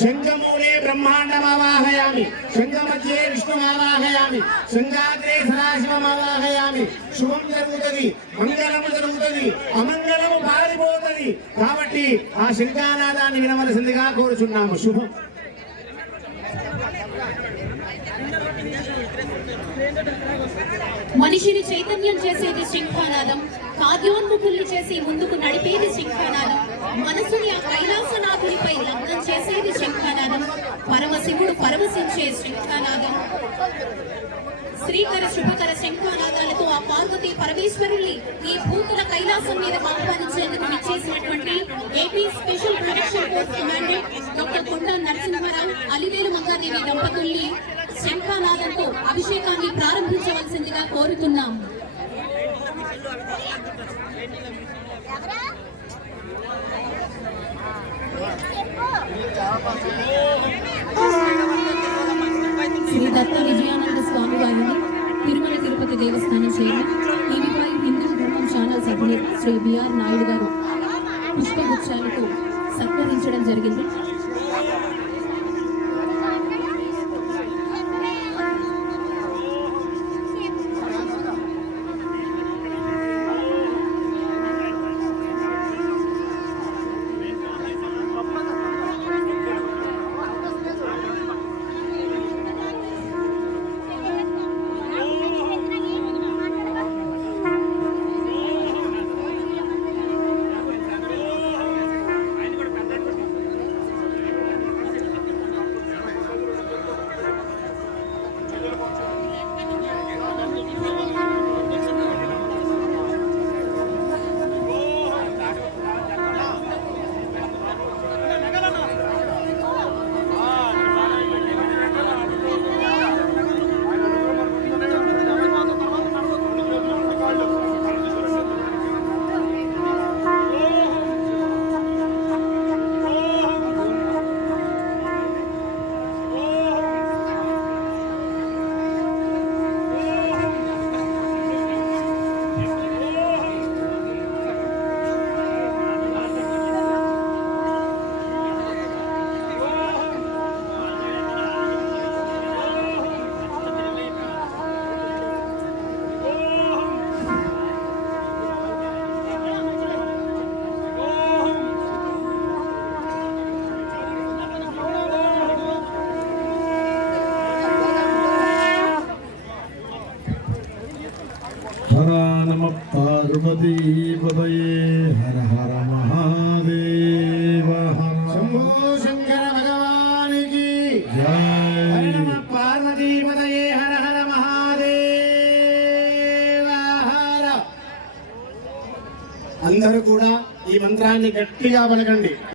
శంఖమూలే బ్రహ్మాండమావాహయామి. విష్ణు విష్ణుమావాహయామి. శృంగాగ్రే సదాశివమావాహయామి. శుభం జరుగుతుంది మంగళము జరుగుతుంది అమంగళము పారిపోతుంది. కాబట్టి ఆ శృంగానాదాన్ని వినవలసిందిగా కోరుచున్నాము. శుభం. మనిషిని చైతన్యం చేసేది శంఖానాదం కార్యోన్ముఖుల్ని చేసి ముందుకు నడిపేది శంఖానాదం మనసుని ఆ కైలాసనాథునిపై లగ్నం చేసేది శంఖానాదం పరమశివుడు పరమశించే శంఖానాదం. శ్రీకర శుభకర శంఖానాదాలతో ఆ పార్వతి పరమేశ్వరుల్ని ఈ భూతుల కైలాసం మీద ఆహ్వానించేందుకు విచ్చేసినటువంటి AP special protection force commandant doctor Konda Narasimharao Alivelu Mangadevi దంపతుల్ని శంఖానాదంతో అభిషేకాన్ని ప్రారంభించవలసిందిగా కోరుతున్నాం. శ్రీ దత్త విజయానంద స్వామి వారిని తిరుమల తిరుపతి దేవస్థానం చైర్మన్ టీవీపై హిందూ ధర్మం ఛానల్ సభ్యులు శ్రీ బిఆర్ నాయుడు గారు పుష్పగుచ్చాలతో సత్కరించడం జరిగింది. నమ పార్వతీపదయే హర హర మహాదేవ శంభో శంకర భగవానికి హర జై నమ పార్వతీపదయే హర హర మహాదేవ హర అందరూ కూడా ఈ మంత్రాన్ని గట్టిగా పలకండి.